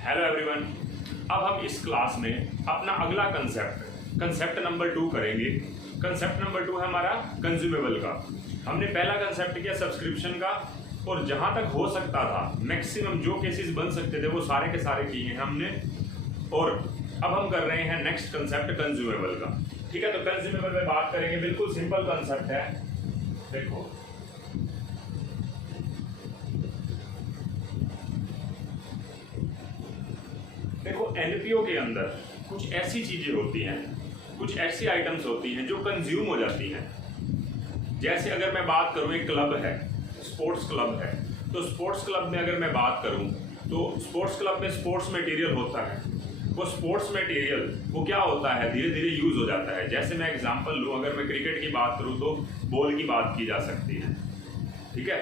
Hello everyone. अब हम इस क्लास में अपना अगला कंसेप्ट नंबर 2 करेंगे। कंसेप्ट नंबर 2 है हमारा कंज्यूमेबल का। हमने पहला कंसेप्ट किया सब्सक्रिप्शन का, और जहां तक हो सकता था मैक्सिमम जो केसेस बन सकते थे वो सारे के सारे किए हैं हमने। और अब हम कर रहे हैं नेक्स्ट कंसेप्ट कंज्यूमेबल का। ठीक है, तो कंज्यूमेबल में बात करेंगे। बिल्कुल सिंपल कंसेप्ट है। देखो एनपीओ के अंदर कुछ ऐसी चीजें होती हैं, कुछ ऐसी आइटम्स होती हैं जो कंज्यूम हो जाती हैं। जैसे अगर मैं बात करूं, एक क्लब है, स्पोर्ट्स क्लब है, तो स्पोर्ट्स क्लब में अगर मैं बात करूं तो स्पोर्ट्स क्लब में स्पोर्ट्स मटेरियल होता है। वो स्पोर्ट्स मटेरियल वो क्या होता है, धीरे धीरे यूज हो जाता है। जैसे मैं एग्जांपल लूं, अगर मैं क्रिकेट की बात करूं तो बॉल की बात की जा सकती है। ठीक है,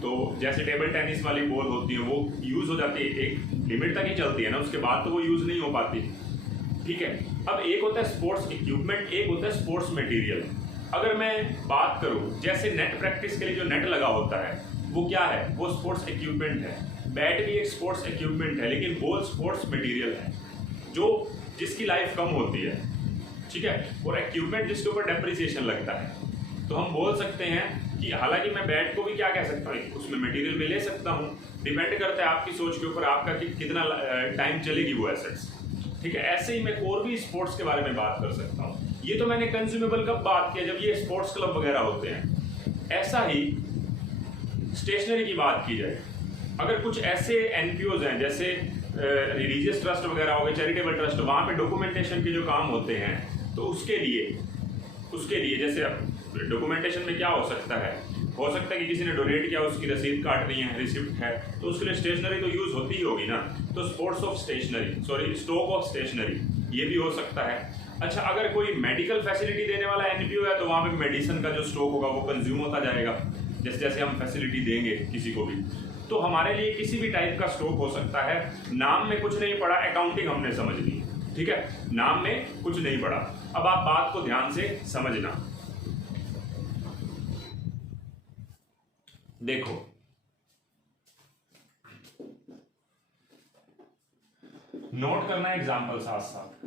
तो जैसे टेबल टेनिस वाली बॉल होती है वो यूज हो जाती है, एक लिमिट तक ही चलती है ना, उसके बाद तो वो यूज नहीं हो पाती। ठीक है, अब एक होता है स्पोर्ट्स इक्विपमेंट, एक होता है स्पोर्ट्स मटेरियल। अगर मैं बात करूं, जैसे नेट प्रैक्टिस के लिए जो नेट लगा होता है वो क्या है, वो स्पोर्ट्स इक्विपमेंट है। बैट भी एक स्पोर्ट्स इक्विपमेंट है, लेकिन बॉल स्पोर्ट्स मटेरियल है जो जिसकी लाइफ कम होती है। ठीक है, और इक्विपमेंट जिसके ऊपर डेप्रिसिएशन लगता है। तो हम बोल सकते हैं कि हालांकि मैं बैट को भी क्या कह सकता हूँ, उसमें मटेरियल में ले सकता हूँ। डिपेंड करता है आपकी सोच के ऊपर, आपका कि कितना टाइम चलेगी वो एसेट्स। ठीक है, ऐसे ही मैं और भी स्पोर्ट्स के बारे में बात कर सकता हूँ। ये तो मैंने कंज्यूमेबल कब बात किया, जब ये स्पोर्ट्स क्लब वगैरह होते हैं। ऐसा ही स्टेशनरी की बात की जाए, अगर कुछ ऐसे एनपीओज हैं जैसे रिलीजियस ट्रस्ट वगैरह हो गए, चैरिटेबल ट्रस्ट, वहाँ पे डॉक्यूमेंटेशन के जो काम होते हैं, तो उसके लिए जैसे अब डॉक्यूमेंटेशन में क्या हो सकता है कि किसी ने डोनेट किया, उसकी रसीद काटनी है, रिसिप्ट है, तो उसके लिए स्टेशनरी तो यूज होती ही होगी ना। तो स्टॉक ऑफ स्टेशनरी ये भी हो सकता है। अच्छा, अगर कोई मेडिकल फैसिलिटी देने वाला एनपीओ है तो वहाँ पे मेडिसिन का जो स्टॉक होगा वो कंज्यूम होता जाएगा, जैसे जैसे हम फैसिलिटी देंगे किसी को भी। तो हमारे लिए किसी भी टाइप का स्टॉक हो सकता है। नाम में कुछ नहीं पड़ा, अकाउंटिंग हमने समझ ली। ठीक है, नाम में कुछ नहीं पड़ा। अब आप बात को ध्यान से समझना। देखो, नोट करना एग्जाम्पल साथ साथ।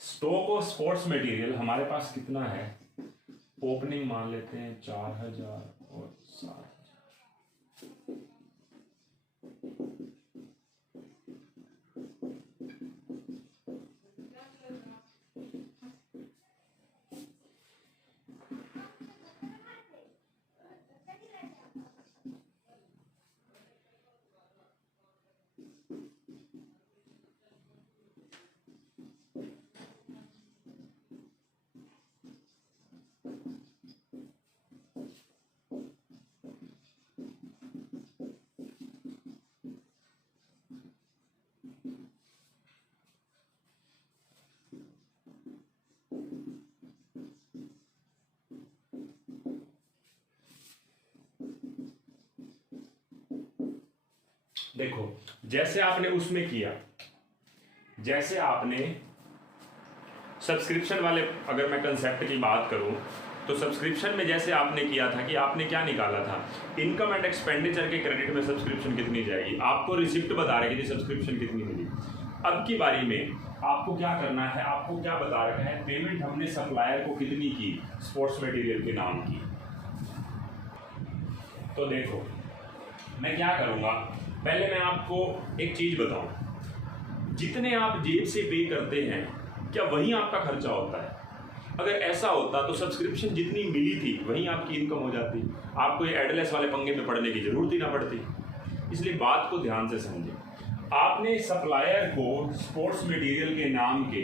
स्टॉक ऑफ स्पोर्ट्स मटेरियल हमारे पास कितना है, ओपनिंग मान लेते हैं 4000 और 7000। देखो, जैसे आपने उसमें किया, जैसे आपने सब्सक्रिप्शन वाले, अगर मैं कंसेप्ट की बात करूं तो सब्सक्रिप्शन में जैसे आपने किया था कि आपने क्या निकाला था, इनकम एंड एक्सपेंडिचर के क्रेडिट में सब्सक्रिप्शन कितनी जाएगी, आपको रिसिप्ट बता रहे कि सब्सक्रिप्शन कितनी मिली। अब की बारी में आपको क्या करना है, आपको क्या बता रखा है, पेमेंट हमने सप्लायर को कितनी की स्पोर्ट्स मटेरियल के नाम की। तो देखो, मैं क्या करूंगा, पहले मैं आपको एक चीज बताऊं, जितने आप जेब से पे करते हैं क्या वही आपका खर्चा होता है? अगर ऐसा होता तो सब्सक्रिप्शन जितनी मिली थी वही आपकी इनकम हो जाती, आपको ये एडलेस वाले पंगे में पड़ने की जरूरत ही ना पड़ती। इसलिए बात को ध्यान से समझें। आपने सप्लायर को स्पोर्ट्स मटेरियल के नाम के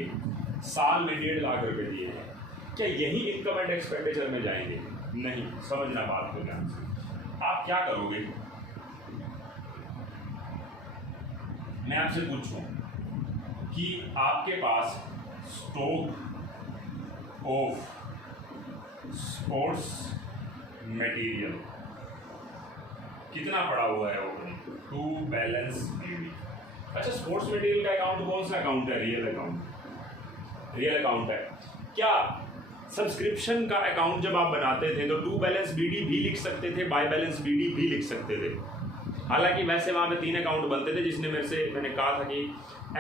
साल में 1.5 लाख रुपए दिए हैं, क्या यही इनकम एंड एक्सपेंडिचर में जाएंगे? नहीं, समझना बात को ध्यान से। आप क्या करोगे, मैं आपसे पूछूं कि आपके पास स्टॉक ऑफ स्पोर्ट्स मटेरियल कितना पड़ा हुआ है, ओपनिंग 2 बैलेंस बीडी। अच्छा, स्पोर्ट्स मटेरियल का अकाउंट कौन सा अकाउंट है? Real account. रियल अकाउंट है क्या? सब्सक्रिप्शन का अकाउंट जब आप बनाते थे तो टू बैलेंस बीडी भी लिख सकते थे, बाय बैलेंस बीडी भी लिख सकते थे। हालांकि वैसे वहाँ पे 3 अकाउंट बनते थे, जिसने मैंने कहा था कि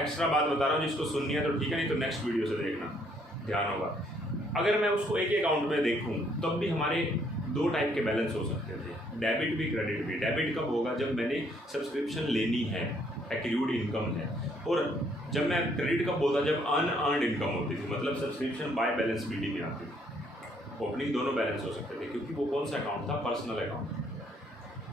एक्स्ट्रा बात बता रहा हूँ, जिसको सुननी है तो ठीक है, नहीं तो नेक्स्ट वीडियो से देखना, ध्यान होगा। अगर मैं उसको एक ही अकाउंट में देखूँ तब भी हमारे 2 टाइप के बैलेंस हो सकते थे, डेबिट भी क्रेडिट भी। डेबिट कब होगा? जब मैंने सब्सक्रिप्शन लेनी है, एक्रूड इनकम है। और जब मैं क्रेडिट कब बोलता? जब अनअर्न्ड इनकम होती थी, मतलब सब्सक्रिप्शन बाय बैलेंस बीडी में आती थी। ओपनिंग दोनों बैलेंस हो सकते थे, क्योंकि वो कौन सा अकाउंट था? Personal account.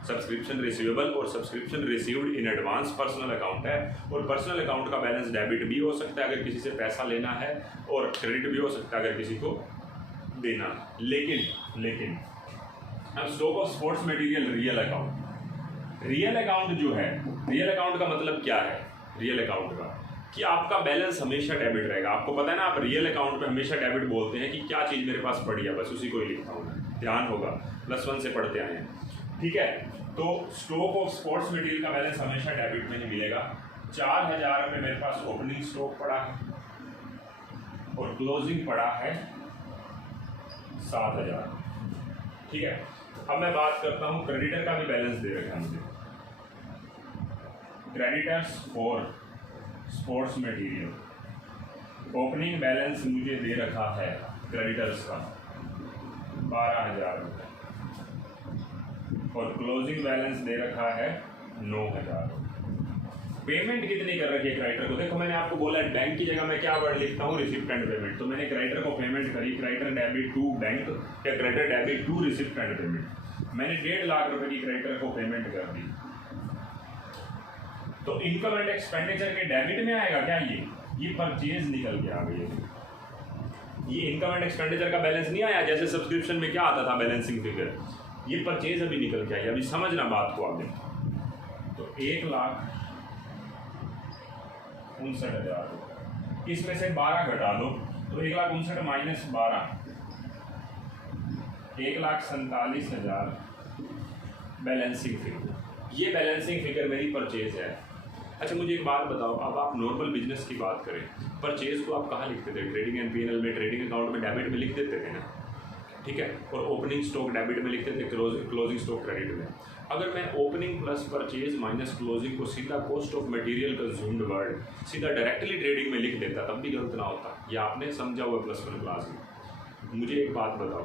सब्सक्रिप्शन रिसीवेबल और subscription received in advance personal account है, और पर्सनल अकाउंट का बैलेंस डेबिट भी हो सकता है अगर किसी से पैसा लेना है, और क्रेडिट भी हो सकता है अगर किसी को देना। लेकिन अब stock of sports material real account. Real account जो है, रियल अकाउंट का मतलब क्या है? रियल अकाउंट का कि आपका बैलेंस हमेशा डेबिट रहेगा। आपको पता है ना, आप रियल अकाउंट में हमेशा डेबिट बोलते हैं कि क्या चीज़ मेरे पास पड़ी है, बस उसी को ही लिखता हूँ मैं। ध्यान होगा, +1 से पढ़ते आए हैं, ठीक है। तो स्टॉक ऑफ स्पोर्ट्स मटेरियल का बैलेंस हमेशा डेबिट में ही मिलेगा। 4000 रुपये मेरे पास ओपनिंग स्टॉक पड़ा है और क्लोजिंग पड़ा है 7000, ठीक है। अब मैं बात करता हूँ क्रेडिटर का भी बैलेंस दे रखा है मुझे। Creditors for sports material opening balance मुझे दे रखा है क्रेडिटर्स का 12000 रुपये और क्लोजिंग बैलेंस दे रखा है 9000। पेमेंट कितनी कर रखी है क्रेडिटर को? देखो, मैंने आपको बोला बैंक की जगह मैं क्या वर्ड लिखता हूँ? Receipt and payment. तो मैंने क्रेडिटर को पेमेंट करी, क्रेडिटर डेबिट टू बैंक या creditor debit to receipt and payment. मैंने 1.5 लाख रुपए की क्रेडिटर को पेमेंट कर दी, तो इनकम एंड एक्सपेंडिचर के डेबिट में आएगा क्या? ये परचेज निकल के आ गई है। ये इनकम एंड एक्सपेंडिचर का बैलेंस नहीं आया, जैसे सब्सक्रिप्शन में क्या आता था बैलेंसिंग फिगर। ये परचेज अभी निकल के आई। अभी समझना बात को आगे। तो 1,59,000, इसमें से 12 घटा दो तो 1,59,000 माइनस 12, 1,47,000 बैलेंसिंग फिगर। ये बैलेंसिंग फिगर मेरी परचेज है। अच्छा, मुझे एक बात बताओ, अब आप नॉर्मल बिजनेस की बात करें, परचेज को आप कहाँ लिखते थे? ट्रेडिंग एंड पीएनएल में, ट्रेडिंग अकाउंट में डेबिट में लिख देते थे ना, ठीक है। और ओपनिंग स्टॉक डेबिट में लिखते थे, क्लोजिंग स्टॉक क्रेडिट में। अगर मैं opening plus purchase minus closing को सीधा cost of material consumed word सीधा डायरेक्टली ट्रेडिंग में लिख देता, तब भी गलत ना होता। ये आपने समझा हुआ +1 क्लास में। मुझे एक बात बताओ,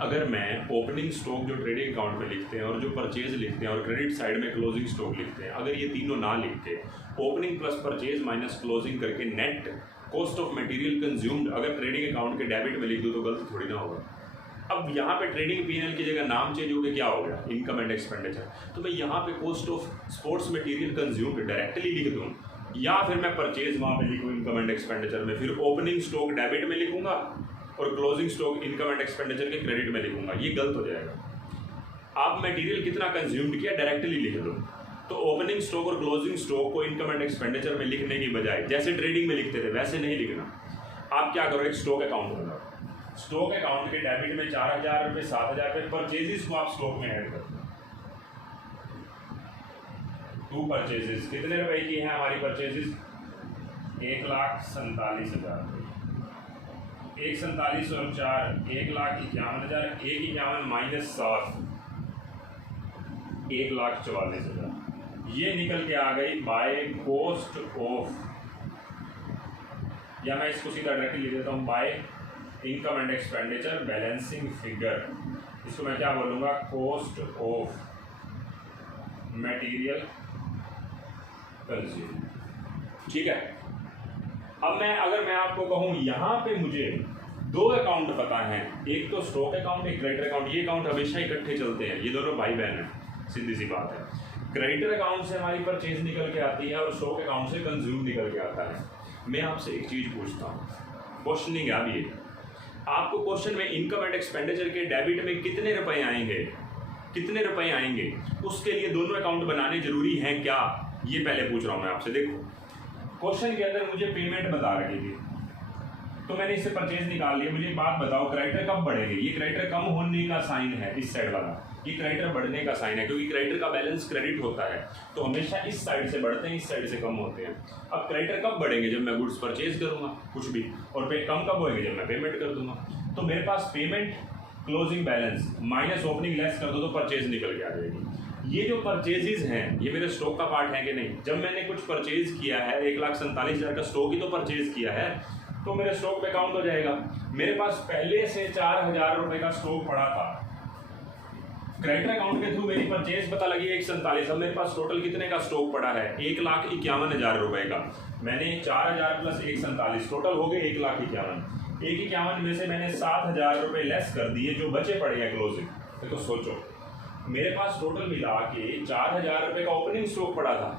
अगर मैं ओपनिंग स्टॉक जो ट्रेडिंग अकाउंट में लिखते हैं और जो परचेज लिखते हैं और क्रेडिट साइड में क्लोजिंग स्टॉक लिखते हैं, अगर ये तीनों ना लिख के opening plus purchase minus closing करके net cost of material consumed अगर ट्रेडिंग अकाउंट के डेबिट में लिख दो तो गलत थोड़ी ना होगा। अब यहाँ पे ट्रेडिंग पीएनएल की जगह नाम चेंज हो गया, क्या हो गया? Income and expenditure. तो मैं यहाँ पे cost of sports material consumed directly लिख दूँ, या फिर मैं परचेज वहाँ पे लिखूँ इनकम एंड एक्सपेंडिचर में, फिर ओपनिंग स्टॉक डेबिट में लिखूंगा और closing stock income and expenditure के क्रेडिट में लिखूंगा। ये गलत हो जाएगा। आप मटेरियल कितना कंज्यूम्ड किया डायरेक्टली लिख दो। तो ओपनिंग स्टॉक और क्लोजिंग स्टॉक को इनकम एंड एक्सपेंडिचर में लिखने की बजाय जैसे ट्रेडिंग में लिखते थे वैसे नहीं लिखना। आप क्या करो, एक स्टॉक अकाउंट बनाओ। स्टॉक अकाउंट के डेबिट में 4,000 रुपये, 7,000 रुपये परचेजेस को आप स्टॉक में ऐड कर दो। 2 परचेजेस कितने रुपए की हैं हमारी परचेजेस? 1,47,000 रुपये। 1,47,000 और 4 1,51,000, 1,51 माइनस 7 1,44,000। ये निकल के आ गई बाय कॉस्ट ऑफ, या मैं इसको सीधा डायरेक्टली लिख देता हूँ, by income and expenditure balancing figure. इसको मैं क्या बोलूँगा? कॉस्ट ऑफ मटेरियल कंज्यूम, ठीक है। अब अगर मैं आपको कहूँ यहाँ पे मुझे 2 अकाउंट पता हैं, एक तो स्टॉक अकाउंट, एक क्रेडिटर अकाउंट। ये अकाउंट हमेशा इकट्ठे चलते हैं, ये दोनों भाई बहन हैं, सीधी सी बात है। क्रेडिटर अकाउंट से हमारी परचेज निकल के आती है और स्टॉक अकाउंट से कंज्यूम निकल के आता है। मैं आपसे एक चीज़ पूछता हूँ, क्वेश्चनिंग है अभी, आपको क्वेश्चन में इनकम एंड एक्सपेंडिचर के डेबिट में कितने रुपए आएंगे, कितने रुपए आएंगे, उसके लिए दोनों अकाउंट बनाने जरूरी हैं क्या? ये पहले पूछ रहा हूँ मैं आपसे। देखो, क्वेश्चन के अंदर मुझे पेमेंट बता रखी थी, तो मैंने इससे परचेज निकाल लिया। मुझे एक बात बताओ, क्रेडिटर कब बढ़ेंगे? ये क्रेडिटर कम होने का साइन है, इस साइड वाला। ये क्रेडिटर बढ़ने का साइन है, क्योंकि क्रेडिटर का बैलेंस क्रेडिट होता है तो हमेशा इस साइड से बढ़ते हैं, इस साइड से कम होते हैं। अब क्रेडिटर कब बढ़ेंगे? जब मैं गुड्स परचेज करूँगा कुछ भी, और कम कब होएंगे? जब मैं पेमेंट कर दूंगा। तो मेरे पास payment closing balance minus opening less कर दो तो परचेज निकल के आ जाएगी। ये जो परचेजेज हैं ये मेरे स्टॉक का पार्ट है कि नहीं? जब मैंने कुछ परचेज किया है, 1,47,000 का स्टॉक ही तो परचेज किया है, तो मेरे स्टॉक में काउंट हो जाएगा। मेरे पास पहले से 4,000 रुपये का स्टॉक पड़ा था, क्रेडिटर अकाउंट के थ्रू मेरी परचेज पता लगी 1,47,000। अब मेरे पास टोटल कितने का स्टॉक पड़ा है? 1,51,000 रुपये का। मैंने 4,000 प्लस 1,47,000 टोटल हो गए 1,51,000। 1,51,000 में से मैंने 7,000 रुपये लेस कर दिए, जो बचे पड़े हैं क्लोजिंग। तो सोचो मेरे पास टोटल मिला के 4,000 रुपये का ओपनिंग स्टॉक पड़ा था,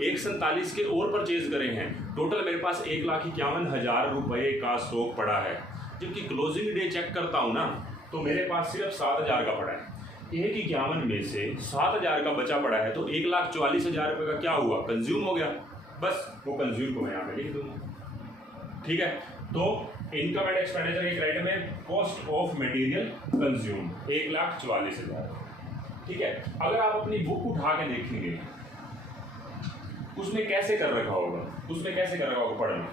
1,47,000 के और परचेज करे हैं, टोटल मेरे पास 1,51,000 रुपये का स्टॉक पड़ा है। जबकि क्लोजिंग डे चेक करता हूँ ना तो मेरे पास सिर्फ 7,000 का पड़ा है। 1,51,000 में से 7,000 का बचा पड़ा है, तो 1,44,000 रुपये का क्या हुआ? कंज्यूम हो गया। बस वो कंज्यूम को मैं यहाँ पे लिख दूंगा। ठीक है, तो इनकम एंड एक्सपेंडिचर के क्रेडिट में कॉस्ट ऑफ मटेरियल कंज्यूम 1,44,000। ठीक है, अगर आप अपनी बुक उठा के देखेंगे उसमें कैसे कर रखा होगा, पढ़ना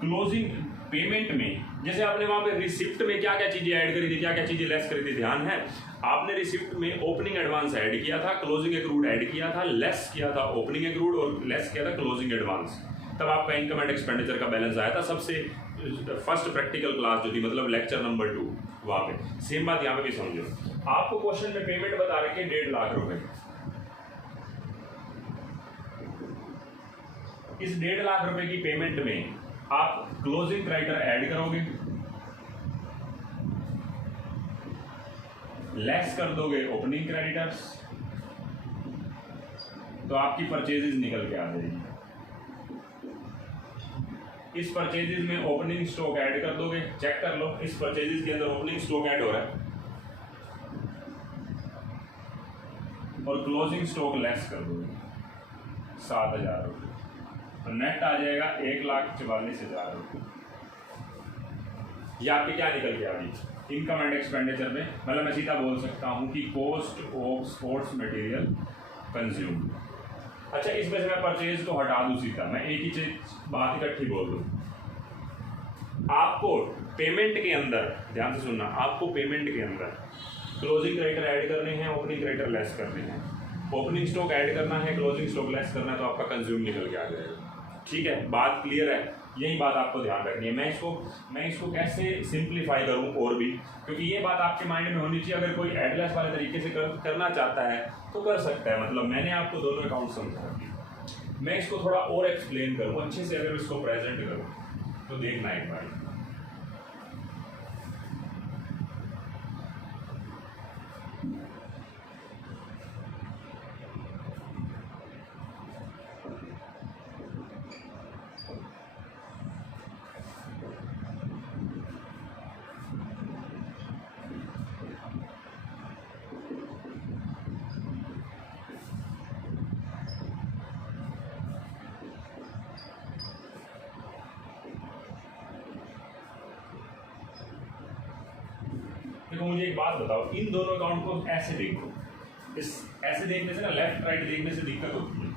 क्लोजिंग पेमेंट में, जैसे आपने वहां पे रिसिप्ट में क्या क्या चीजें ऐड करी थी, क्या क्या चीजें लेस करी थी, ध्यान है? आपने रिसिप्ट में ओपनिंग एडवांस ऐड किया था, क्लोजिंग एक्रूड ऐड किया था, लेस किया था ओपनिंग एक्रूड और लेस किया था क्लोजिंग एडवांस। तब आपका इनकम एंड एक्सपेंडिचर का बैलेंस आया था। सबसे फर्स्ट प्रैक्टिकल क्लास जो थी, मतलब लेक्चर नंबर 2, वहां पे सेम बात यहाँ पे भी समझो। आपको क्वेश्चन में पेमेंट बता रखे 1.5 लाख रुपए। इस 1.5 लाख रुपए की पेमेंट में आप क्लोजिंग क्रेडिटर ऐड करोगे, लेस कर दोगे ओपनिंग क्रेडिटर्स, तो आपकी परचेजेस निकल के आ जाएगी। इस परचेजेस में ओपनिंग स्टॉक ऐड कर दोगे, चेक कर लो इस परचेजेस के अंदर ओपनिंग स्टॉक ऐड हो रहा है, और क्लोजिंग स्टॉक लेस कर दोगे 7,000 रुपये, तो नेट आ जाएगा 1,44,000 रुपये। ये आपकी क्या निकल के आ गई? इनकम एंड एक्सपेंडिचर में, मतलब मैं सीधा बोल सकता हूं कि cost of sports material consume. अच्छा, इसमें से मैं परचेज को हटा दूं सीधा, मैं एक ही चीज बात इकट्ठी बोल दूं। आपको पेमेंट के अंदर, ध्यान से सुनना, आपको पेमेंट के अंदर क्लोजिंग क्रेडिटर ऐड करने हैं, ओपनिंग क्रेडिटर लेस करने हैं, ओपनिंग स्टॉक ऐड करना है, क्लोजिंग स्टॉक लेस करना है, तो आपका कंज्यूम निकल के आ जाएगा। ठीक है, बात क्लियर है? यही बात आपको ध्यान रखनी है। मैं इसको कैसे सिंप्लीफाई करूं और भी, क्योंकि ये बात आपके माइंड में होनी चाहिए। अगर कोई एडलेस वाले तरीके से करना चाहता है तो कर सकता है। मतलब मैंने आपको दोनों अकाउंट समझा दिए, मैं इसको थोड़ा और एक्सप्लेन करूं अच्छे से, अगर इसको प्रेजेंट करूं तो देखना एक बार। देखो मुझे एक बात बताओ, इन दोनों अकाउंट को ऐसे देखो, इस ऐसे देखने से ना, लेफ्ट राइट देखने से दिक्कत होती है,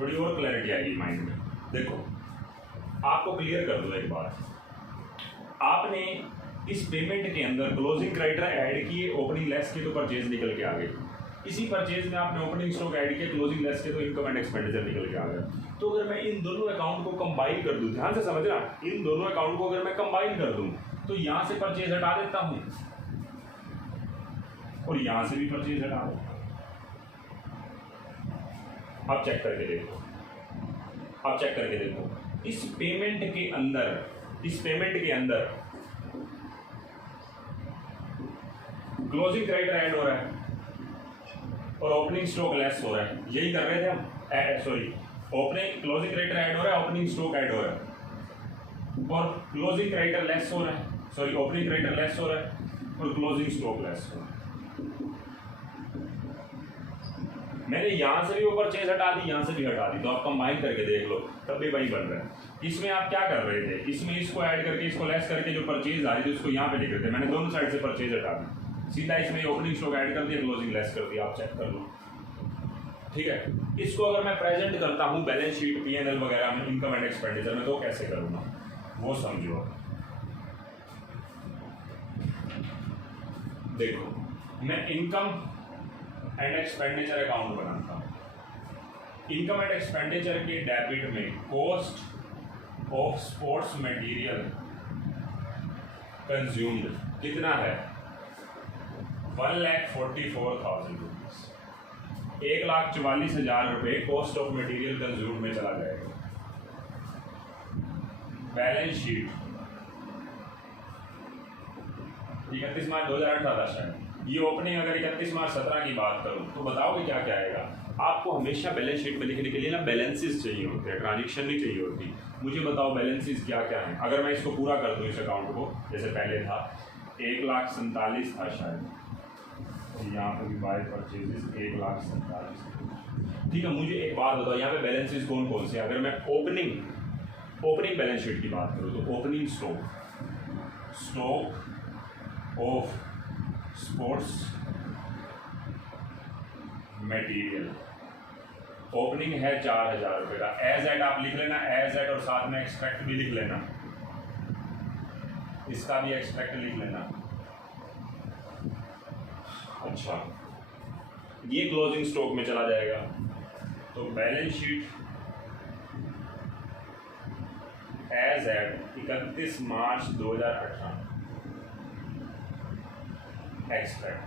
थोड़ी और क्लैरिटी आएगी माइंड में। देखो आपको क्लियर कर दो एक बात, आपने इस पेमेंट के अंदर क्लोजिंग क्रेडिटर ऐड किए, ओपनिंग लेस किए, तो परचेज निकल के आ गए। इसी परचेज में आपने ओपनिंग स्टॉक ऐड किया, क्लोजिंग लेस किया, तो इनकम एंड एक्सपेंडिचर निकल के आ गया। तो अगर मैं इन दोनों अकाउंट को कंबाइन कर दूं, ध्यान से समझना, इन दोनों अकाउंट को अगर मैं कंबाइन कर दूं तो यहां से परचेज हटा देता हूं और यहां से भी परचेज हटा दो। अब चेक करके देखो, इस पेमेंट के अंदर क्लोजिंग क्रेडिटर ऐड हो रहा है और ओपनिंग स्टॉक लेस हो रहा है। यही कर रहे थे हम, क्लोजिंग क्रेडिटर ऐड हो रहा है, ओपनिंग स्टॉक ऐड हो रहा है, और क्लोजिंग क्रेडिटर लेस हो रहा है, ओपनिंग क्रेडिटर लेस हो रहा है और क्लोजिंग स्टॉक लेस हो रहा है। मैंने यहां से भी ऊपर परचेज हटा दी, यहां से भी हटा दी, तो आप कंबाइन करके देख लो, तब भी वही बन रहा है। इसमें आप क्या कर रहे थे, इसमें इसको ऐड करके, इसको लेस करके जो परचेज आ रही थी उसको यहाँ पे लिख रहे थे। मैंने दोनों साइड से परचेज हटा दी, सीधा इसमें ओपनिंग स्टॉक ऐड कर दिया, क्लोजिंग लेस कर दिया, आप चेक कर लो। ठीक है, इसको अगर मैं प्रेजेंट करता हूँ बैलेंस शीट P&L वगैरह में, इनकम एंड एक्सपेंडिचर में, तो कैसे करूँगा वो समझो। देखो मैं इनकम एंड एक्सपेंडिचर अकाउंट बनाता हूँ। इनकम एंड एक्सपेंडिचर के डेबिट में cost of sports material consumed कितना है, 1,44,000 रुपीज, 1,44,000 रुपये कॉस्ट ऑफ मटेरियल कंज्यूम्ड में चला जाएगा। बैलेंस शीट 31 मार्च 2018 शायद, ये ओपनिंग अगर 31 मार्च 17 की बात करूं तो बताओगे क्या क्या आएगा। आपको हमेशा बैलेंस शीट में लिखने के लिए ना बैलेंसेस चाहिए होते हैं, ट्रांजेक्शन नहीं चाहिए होती। मुझे बताओ बैलेंसेस क्या क्या हैं। अगर मैं इसको पूरा कर दूं इस अकाउंट को, जैसे पहले था 1,47,000 था शायद, यहाँ पर भी बाय परचेजेस 1,47,000। ठीक है, मुझे एक बात बताओ, यहाँ पे बैलेंसेस कौन कौन से। अगर मैं ओपनिंग बैलेंस शीट की बात करूँ तो opening stock of sports material, opening है 4,000 रुपये का। एज एट आप लिख लेना, एज एट, और साथ में एक्सट्रैक्ट भी लिख लेना, इसका भी एक्सट्रैक्ट लिख लेना। अच्छा, ये क्लोजिंग स्टॉक में चला जाएगा। तो balance sheet as at 31 March 2018, extract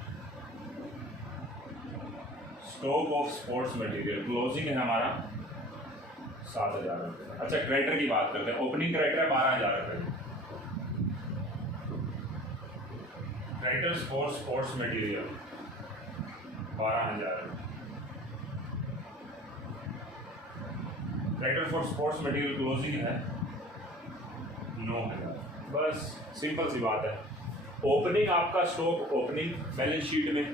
stock of sports material, closing है हमारा 7,000 रुपये। अच्छा, क्रेडिटर की बात करते हैं। ओपनिंग क्रेडिटर है 12,000 रुपये, creditors for sports material 12,000, creditor for sports material closing है 9,000। बस सिंपल सी बात है। ओपनिंग आपका स्टॉक ओपनिंग बैलेंस शीट में,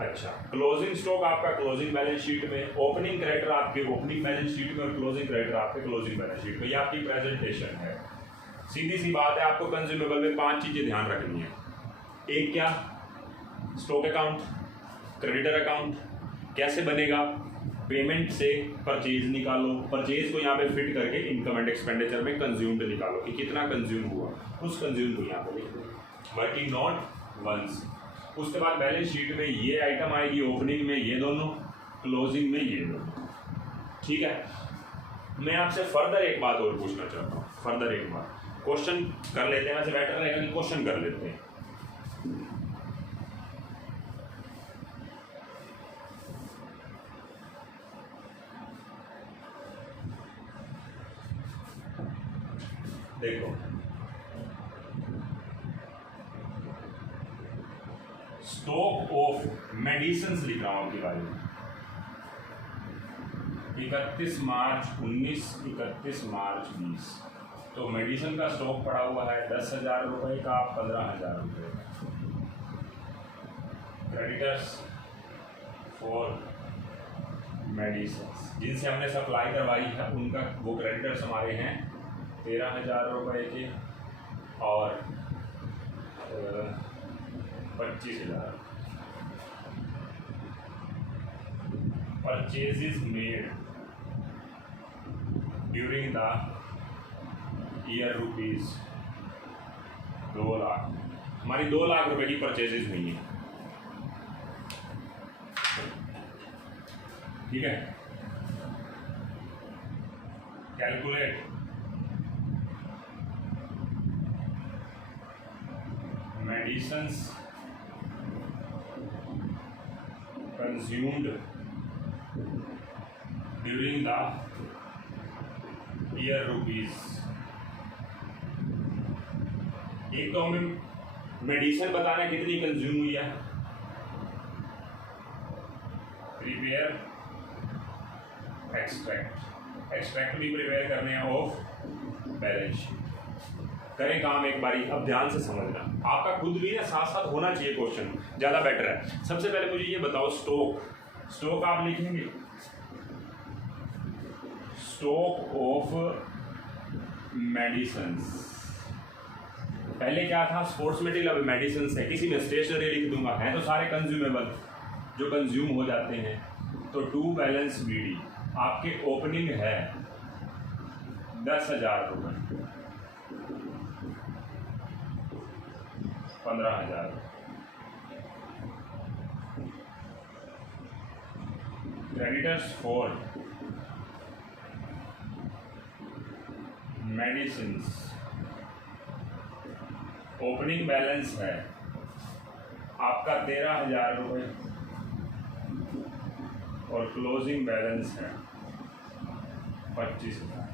अच्छा, क्लोजिंग स्टॉक आपका क्लोजिंग बैलेंस शीट में, ओपनिंग क्रेडिटर आपके ओपनिंग बैलेंस शीट में, और क्लोजिंग क्रेडिटर आपके क्लोजिंग बैलेंस शीट में। ये आपकी प्रेजेंटेशन है। सीधी सी बात है, आपको कंज्यूमेबल में 5 चीज़ें ध्यान रखनी है। एक क्या, स्टॉक अकाउंट, क्रेडिटर अकाउंट कैसे बनेगा, पेमेंट से परचेज निकालो, परचेज को यहाँ पे फिट करके इनकम एंड एक्सपेंडिचर में कंज्यूम्ड निकालो कि कितना कंज्यूम हुआ, उस कंज्यूम को यहाँ पे लिख दो, वर्किंग नॉट वंस। उसके बाद बैलेंस शीट में ये आइटम आएगी, ओपनिंग में ये दोनों, क्लोजिंग में ये दोनों। ठीक है, मैं आपसे फर्दर एक बात और पूछना चाहता हूँ, फर्दर एक बात, क्वेश्चन कर लेते हैं। वैसे बेटर रहेगा कि क्वेश्चन कर लेते हैं। देखो, स्टॉक ऑफ मेडिसिन लिख रहा हूं आपके बारे में, 31 मार्च 19, 31 मार्च 20। तो मेडिसिन का स्टॉक पड़ा हुआ है 10,000 रुपये का, 15,000 रुपये। क्रेडिटर्स फॉर मेडिसिन जिनसे हमने सप्लाई करवाई है, उनका वो क्रेडिटर्स हमारे हैं 13,000 रुपये के, और 25,000। Purchases made during the year rupees 2 lakh, हमारी 2 लाख रुपए की परचेजेस हुई हैं। ठीक है, calculate medicines consumed during the year rupees। एक तो हमें मेडिसिन बताना है कितनी कंज्यूम हुई है, प्रिपेयर एक्सट्रैक्ट भी प्रिपेयर करने हैं ऑफ बैलेंस शीट। करें काम एक बारी, अब ध्यान से समझना, आपका खुद भी ना साथ साथ होना चाहिए, क्वेश्चन ज़्यादा बेटर है। सबसे पहले मुझे ये बताओ, स्टॉक आप लिखेंगे, स्टॉक ऑफ मेडिसिन पहले क्या था, स्पोर्ट्स मटेरियल, अब मेडिसिन है, किसी में स्टेशनरी लिख दूंगा, है तो सारे कंज्यूमेबल जो कंज्यूम हो जाते हैं। तो टू बैलेंस बीडी आपके ओपनिंग है 10,000 रुपये, 15,000, creditors for medicines opening balance है आपका 13,000 रुपये और क्लोजिंग बैलेंस है 25,000।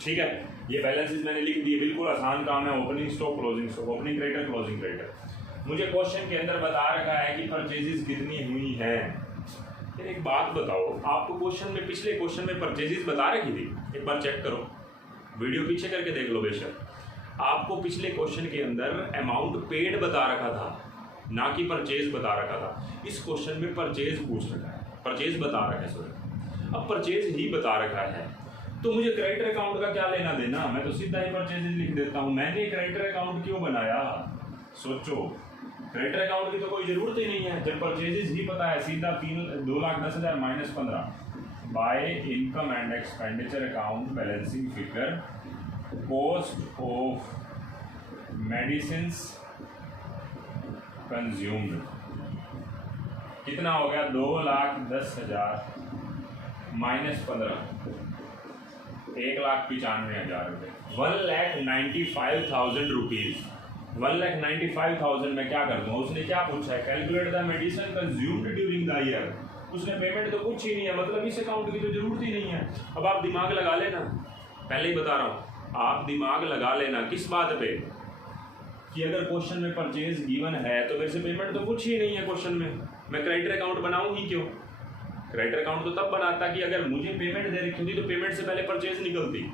ठीक है, ये बैलेंसेस मैंने लिख दिए, बिल्कुल आसान काम है। Opening stock, closing stock, opening creditor, closing creditor. मुझे क्वेश्चन के अंदर बता रखा है कि परचेजेस कितनी हुई हैं। फिर एक बात बताओ, आपको क्वेश्चन में, पिछले क्वेश्चन में परचेजेस बता रखी थी, एक बार चेक करो, वीडियो पीछे करके देख लो बेशक। आपको पिछले क्वेश्चन के अंदर अमाउंट पेड बता रखा था, ना कि परचेज बता रखा था। इस क्वेश्चन में परचेज पूछ रखा है, परचेज बता रखा है, सॉरी, अब परचेज ही बता रखा है, तो मुझे क्रेडिटर अकाउंट का क्या लेना देना, मैं तो सीधा ही परचेजेस लिख देता हूँ। मैंने क्रेडिटर अकाउंट क्यों बनाया, सोचो, क्रेडिटर अकाउंट की तो कोई ज़रूरत ही नहीं है, जब परचेजेस ही पता है। सीधा 2,10,000 minus 15 by income and expenditure account balancing figure, cost of medicines consumed, कितना हो गया, 2,10,000 माइनस 15, 1,95,000 रुपये, 1,95,000 रुपीज़। 1,95,000 में क्या कर दूँ, उसने क्या पूछा है, calculate the medicine consumed during the year. उसने पेमेंट तो कुछ ही नहीं है, मतलब इस अकाउंट की तो जरूरत ही नहीं है। अब आप दिमाग लगा लेना, पहले ही बता रहा हूँ, आप दिमाग लगा लेना किस बात पे, कि अगर क्वेश्चन में परचेज गिवन है तो मेरे से पेमेंट तो कुछ ही नहीं है क्वेश्चन में, मैं क्रेडिटर अकाउंट बनाऊँ ही क्यों। क्रेडिटर अकाउंट तो तब बनाता कि अगर मुझे पेमेंट दे रखी होती तो पेमेंट से पहले परचेज निकलती।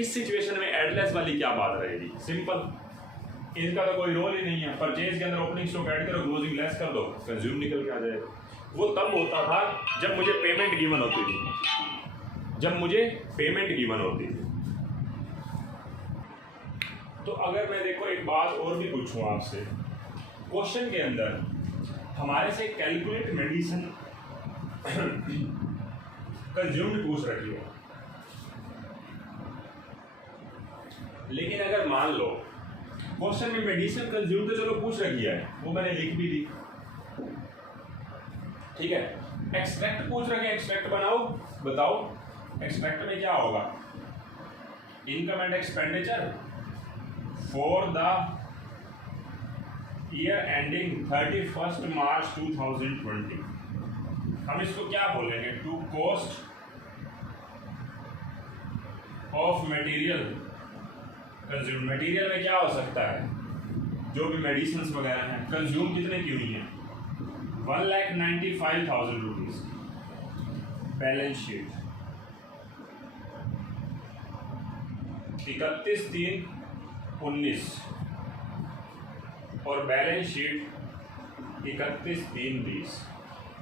इस सिचुएशन में एडलेस वाली क्या बात रहेगी, सिंपल, इनका तो कोई रोल ही नहीं है। परचेज के अंदर ओपनिंग स्टॉक ऐड करो, क्लोजिंग लेस कर दो, कंज्यूम निकल के आ जाएगा। वो तब होता था जब मुझे पेमेंट गिवन होती थी, जब मुझे पेमेंट गिवन होती थी। तो अगर मैं देखो एक बात और भी पूछूं आपसे, क्वेश्चन के अंदर हमारे से कैलकुलेट मेडिसिन कंज्यूम्ड पूछ रखी हो, लेकिन अगर मान लो क्वेश्चन में मेडिसिन कंज्यूम तो चलो पूछ रखी है, वो मैंने लिख भी दी, ठीक है, एक्सट्रैक्ट पूछ रखे, एक्सट्रैक्ट बनाओ, बताओ एक्सट्रैक्ट में क्या होगा, income and expenditure for the year ending 31 March 2020। हम इसको क्या बोलेंगे, to cost of material consume. Material में क्या हो सकता है, जो भी मेडिसिन वगैरह हैं, कंज्यूम कितने की हुई हैं, 1,95,000 रुपीज। बैलेंस शीट 31/3/19 और बैलेंस शीट 31/3/20।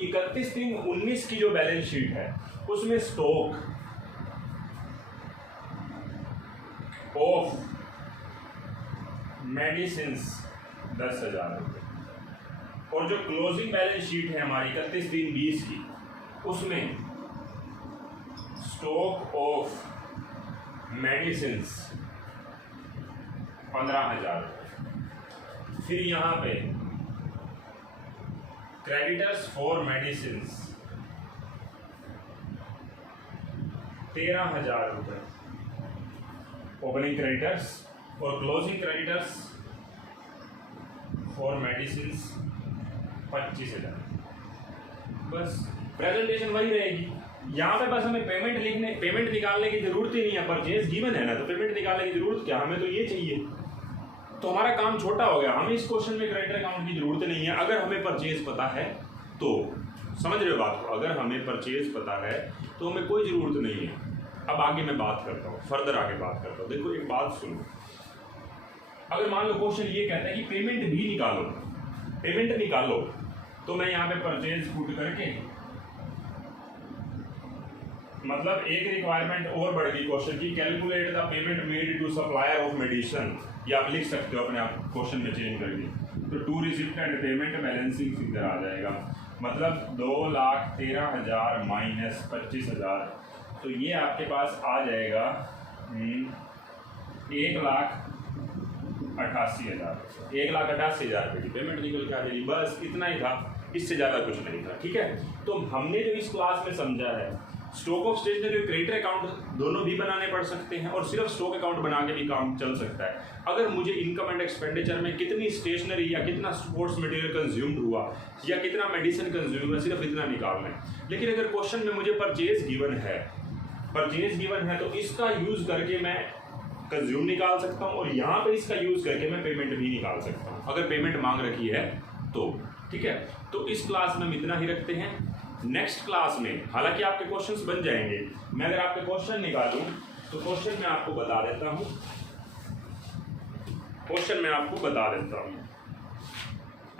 31/3/19 की जो बैलेंस शीट है उसमें स्टॉक ऑफ मेडिसिन 10,000 रुपये, और जो क्लोजिंग बैलेंस शीट है हमारी 31/3/20 की, उसमें स्टॉक ऑफ मेडिसिन 15,000 रुपये। फिर यहाँ पे क्रेडिटर्स फॉर मेडिसिन 13,000 रुपये, ओपनिंग क्रेडिटर्स और क्लोजिंग क्रेडिटर्स फॉर मेडिसिन 25,000। बस प्रेजेंटेशन वही रहेगी, यहाँ पे बस हमें पेमेंट निकालने की जरूरत ही नहीं है। परचेज गिवन है ना, तो पेमेंट निकालने की जरूरत क्या, हमें तो ये चाहिए, तो हमारा काम छोटा हो गया। हमें इस क्वेश्चन में क्रेडिटर अकाउंट की जरूरत नहीं है। अगर हमें परचेज पता है तो, समझ रहे हो बात को, अगर हमें परचेज पता है तो हमें कोई ज़रूरत नहीं है। अब आगे मैं बात करता हूँ, फर्दर आगे बात करता हूँ। देखो एक बात सुनो, अगर मान लो क्वेश्चन ये कहता है कि पेमेंट भी निकालो, पेमेंट निकालो, तो मैं यहाँ पे परचेज पुट करके मतलब एक रिक्वायरमेंट और बढ़ गई क्वेश्चन की, calculate the payment made to supplier of medicine. ये आप लिख सकते हो अपने आप क्वेश्चन में चेंज करके। तो to receipt and payment balancing इधर आ जाएगा, मतलब 2,13,000 माइनस 25,000, तो ये आपके पास आ जाएगा 1,88,000। 1,88,000 रुपये की पेमेंट निकल के आ जाएगी। बस इतना ही था, इससे ज़्यादा कुछ नहीं था। ठीक है, तो हमने जो इस क्लास में समझा है, स्टॉक ऑफ स्टेशनरी और क्रेडिटर अकाउंट दोनों भी बनाने पड़ सकते हैं और सिर्फ स्टॉक अकाउंट बना के भी काम चल सकता है। अगर मुझे इनकम एंड एक्सपेंडिचर में कितनी स्टेशनरी या कितना स्पोर्ट्स मटेरियल कंज्यूम्ड हुआ या कितना मेडिसिन कंज्यूम हुआ, सिर्फ इतना निकालना है। लेकिन अगर क्वेश्चन में मुझे परचेज गिवन है तो इसका यूज़ करके मैं कंज्यूम निकाल सकता हूँ और यहाँ पे इसका यूज़ करके मैं पेमेंट भी निकाल सकता हूँ, अगर पेमेंट मांग रखी है तो। ठीक है, तो इस क्लास में हम इतना ही रखते हैं। नेक्स्ट क्लास में हालांकि आपके क्वेश्चंस बन जाएंगे, मैं अगर आपके क्वेश्चन निकालूं तो क्वेश्चन मैं आपको बता देता हूं।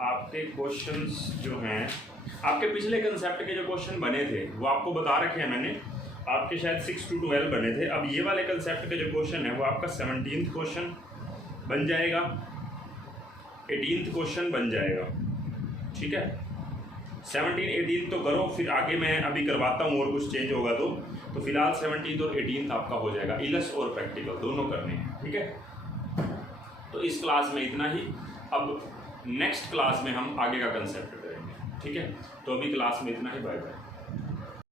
आपके क्वेश्चंस जो हैं, आपके पिछले कंसेप्ट के जो क्वेश्चन बने थे वो आपको बता रखे हैं मैंने, आपके शायद 6 to 12 बने थे। अब ये वाले कंसेप्ट के जो क्वेश्चन है वो आपका 17th क्वेश्चन बन जाएगा, 18th क्वेश्चन बन जाएगा। ठीक है, 17, 18 तो करो, फिर आगे मैं अभी करवाता हूँ और कुछ चेंज होगा तो फिलहाल 17 और 18 आपका हो जाएगा। इलस और प्रैक्टिकल दोनों करने हैं। ठीक है, तो इस क्लास में इतना ही। अब नेक्स्ट क्लास में हम आगे का कंसेप्ट करेंगे। ठीक है, तो अभी क्लास में इतना ही। Bye bye.